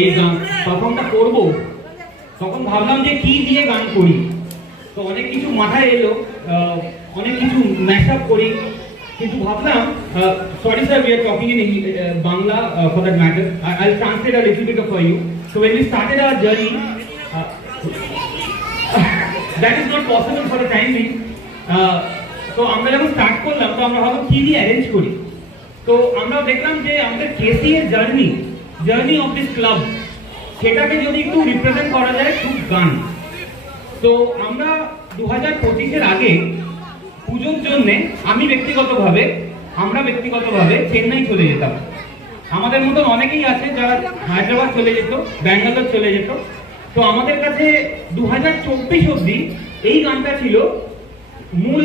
এই গান পারফর্মটা করবো, তখন ভাবলাম যে কি দিয়ে গান করি। তো অনেক কিছু মাথায় এলো, অনেক কিছু ম্যাশ আপ করি, কিন্তু ভাবলাম sorry sir, we are talking in Bangla for that matter. I'll translate a little bit for you. So when we started our journey, that is not possible for the time being. তো আমরা যখন start করলাম, তো আমরা ভাবলাম কি দিয়ে arrange করি। তো আমরা দেখলাম যে আমাদের কেসি এর জার্নি অফ দিস ক্লাব, সেটাকে যদি একটু রিপ্রেজেন্ট করা যায় খুব গান। তো আমরা 2025-এর আগে পুজোর জন্য আমরা ব্যক্তিগতভাবে চেন্নাই চলে যেতাম। আমাদের মতন অনেকেই আছে যারা হায়দ্রাবাদ চলে যেত, ব্যাঙ্গালোর চলে যেত। তো আমাদের কাছে 2024 অবধি এই গানটা ছিল মূল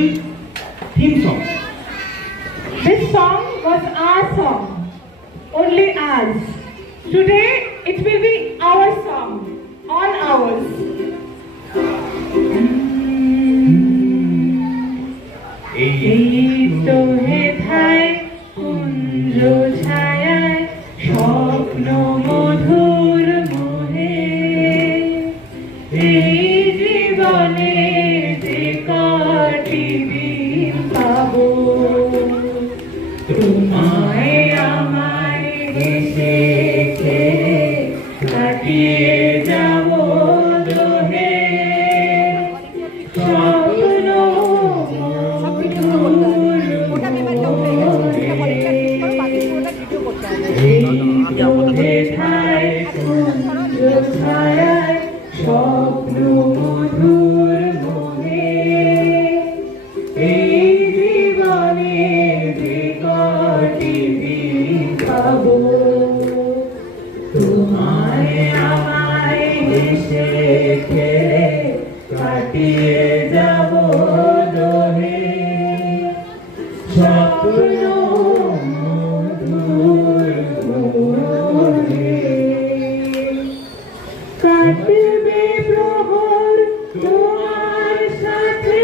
theme song. This song was our song, only ours. Today it will be our song, all ours. স্বপ্ন মধুর মোহে এই জীবনে যে কটি দিন পাবো, তোমায় আমায় হেসে খেলে কাটিয়ে যাব দোহে স্বপ্ন স্বপ্ন মধুর মোহে এই জীবনে যে কটি দিন পাবো, তোমায় আমায় হেসে খেলে কাটিয়ে যাব দোহে স্বপ্ন মধুর মোহে। কাটবে প্রহর তোমার সাথে,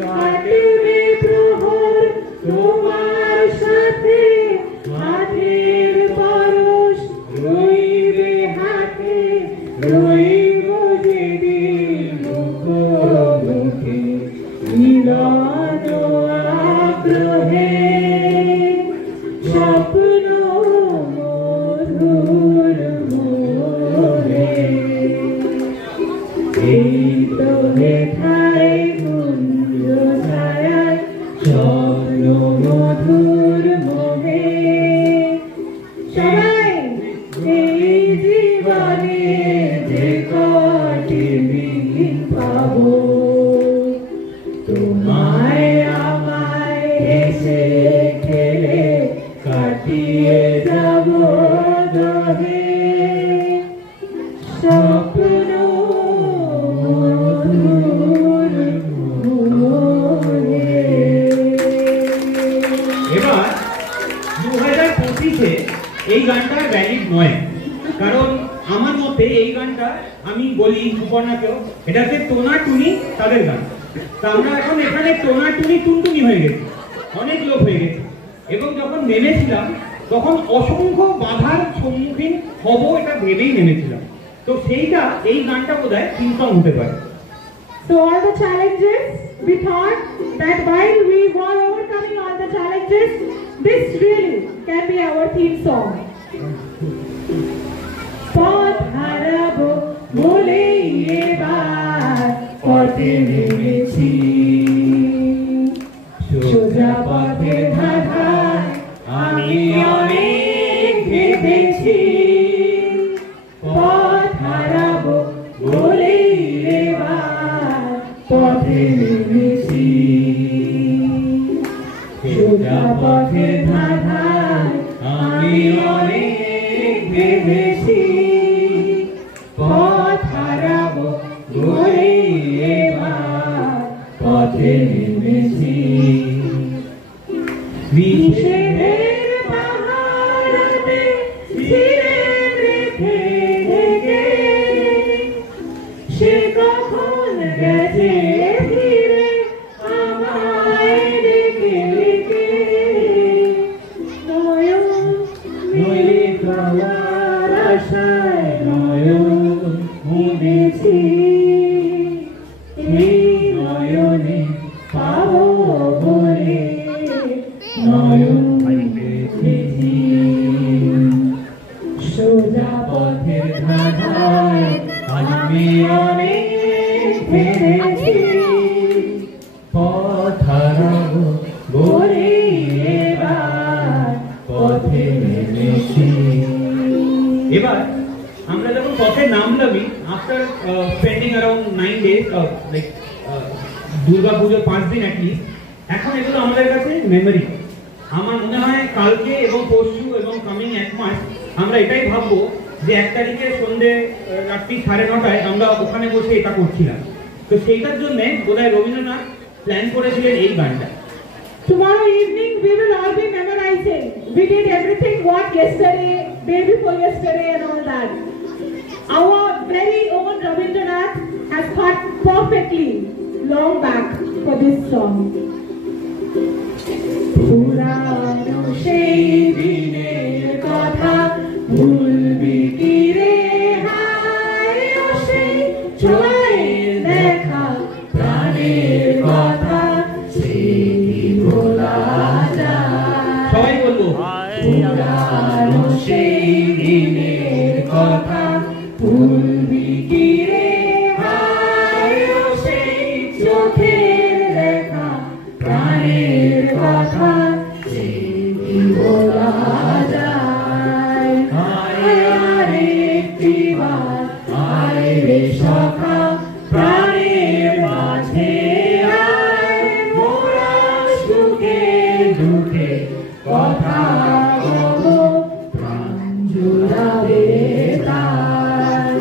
কাটবে প্রহর তোমার সাথে, হাতের পরশ রইবে হাতে, রইব যেদিন মুখোমুখি মিলন আগ্রহে স্বপ্ন মধুর মোহে এই তো হেথায় কুঞ্জ ছায়ায় স্বপ্ন মধুর মোহে। সবাই এই জীবনে যে কটি দিন পাবো, তোমায় আমায় হেসে খেলে কাটিয়ে যাব দোহে স্বপ্ন মধুর মোহে। এবার 2025-এ এই গানটা ভ্যালিড নয়, কারণ আমার মতে এই গানটা, আমি বলি সুপর্ণাকেও, এটা হচ্ছে টোনা টুনি তাদের গান। তা আমরা এখন এখানে টোনা টুনি টুনটুনি হয়ে গেছি, অনেক লোক হয়ে গেছে, এবং যখন নেমেছিলাম তখন অসংখ্য বাধার সম্মুখীন হব এটা ভেবেই নেমেছিলাম। তো সেইটা এই গানটা বোধহয় থিম সং হতে পারে। So all the challenges, we thought that while we were overcoming all the challenges, this really can be our theme song. পথ হারাবো বলে এবার পথে নেমেছি, সোজা পথে ধাঁধায় আমি অনেক ভেবেছি, পথ হারাবো বলে এবার পথে নেমেছি, সোজা পথে ধাঁধায় আমি অনেক ভেবেছি, পথ হারাবো বলে এবার পথে নেমেছি। নিষেধের পাহাড়ে ছিঁড়ে রেখে ঢেকে, সে কখন গেছে ফিরে আমায় ডেকে ডেকে, নইলে তোমার আশায় নয়ন মুদেছি, এই নয়নে পাবো বলে নয়ন মুদেছি। সোজা পথের ধাঁধায় আমি অনেক হেরেছি, পথ হারাবো বলে এবার পথে নেমেছি। এবার আমরা যখন পথে নামলামই, after spending around 9 days like Durga Pujo 5 দিন অ্যাটলিস্ট, এখন এগুলো আমাদের কাছে মেমোরি। আমার মনে হয় কালকে এবং পরশু এবং কামিং 1 মাস আমরা এটাই ভাববো যে 1 তারিখে সন্ধ্যে রাত্রি 9:30টায় আমরা ওখানে বসে এটা করছিলাম। তো সেইটার জন্য বোধহয় রবীন্দ্রনাথ প্ল্যান করেছিলেন এই গানটা। Tomorrow evening we will all be memorizing. We did everything what yesterday, day before yesterday and all that. Our very own Rabindranath has thought perfectly long back for this song. পুরানো সেই দিনের কথা ভুলবি কি রে হায়, ও সেই চোখের দেখা প্রাণের কথা সবাই বলবো, পুরানো সেই দিনের কথা ভুলবি কি রে হায়, ও সেই চোখের দেখা প্রাণের কথা বলা যায়। আয় আরে একটিবার আয় রে সখা প্রাণের মাঝে আয়, মোরা সুখে দুঃখে কথা কব প্রাণ জুড়াবে তার।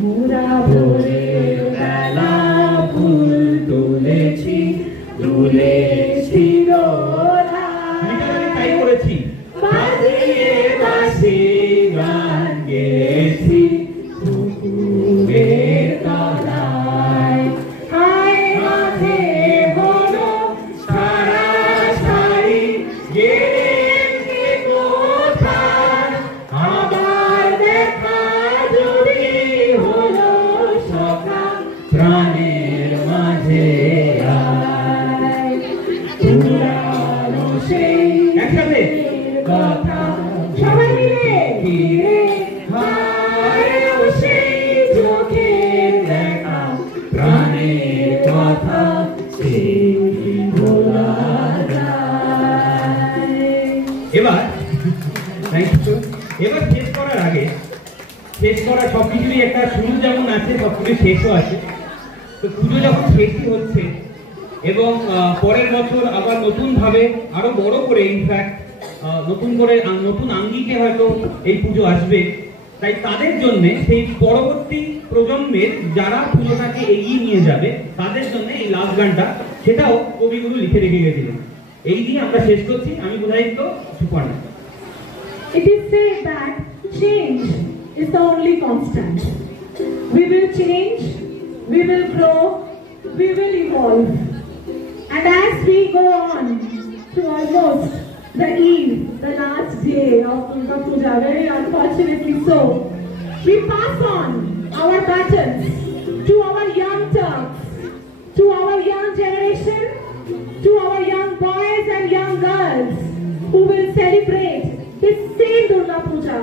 মোরা ভোরের বেলা ফুল তুলেছি তুলেছি তাই করেছি, বাজিয়ে বাসি গান গেয়েছি পুকুরের তলায়। হায় মাঝে হলো সারা সারি গেছে কোথায়, আবার দেখা যদি হলো সখা প্রাণের মাঝে আয়। পুরানো সেই একসাথে কথা সবাই মিলে ফিরে হায়, ও সেই চোখের দেখা প্রাণের কথা বলা যায়। এবার এবার শেষ করার আগে, শেষ করা সবকিছুরই একটা শুরু যেমন আছে সবকিছু শেষও আছে। তো পুজো যখন শেষই হচ্ছে এবং পরের বছর আবার নতুন ভাবে আরো বড় করে ইনফ্যাক্ট নতুন করে নতুন আঙ্গিকে হয়তো এই পুজো আসবে, তাই তাদের জন্য সেই পরবর্তী প্রজন্মের যারা পুজোটাকে এগিয়ে নিয়ে যাবে তাদের জন্য এই লাস্ট গানটা, সেটাও কবিগুরু লিখে রেখে গেছিলেন। এই দিয়ে আমরা শেষ করছি। আমি প্রধায়িত্ব Suparna. It is said that change is the only constant. We will change, we will grow, we will evolve. And as we go on to almost the eve, the last day of Durga Puja, very unfortunately so, we pass on our batons to our young Turks, to our young generation, to our young boys and young girls who will celebrate this same Durga Puja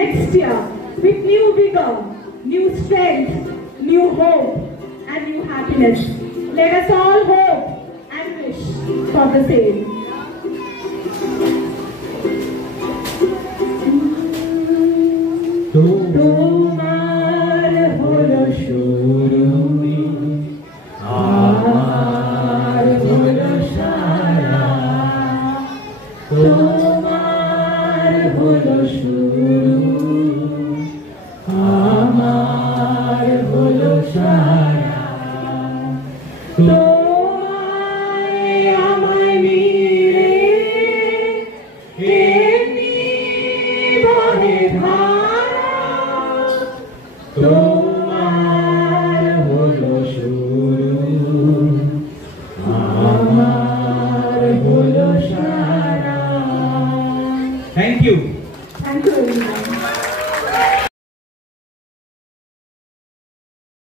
next year with new vigor, new strength, new hope and new happiness. Let us all hope and wish for the same. তোমার হলো শুরু, আমার হলো সারা, তোমার হলো শুরু, আমার হলো সারা। তোমায় আমায় মিলে এমনি বনে ধারা, তোমার হলো শুরু, আমার হলো সারা। Thank you. Thank you everyone.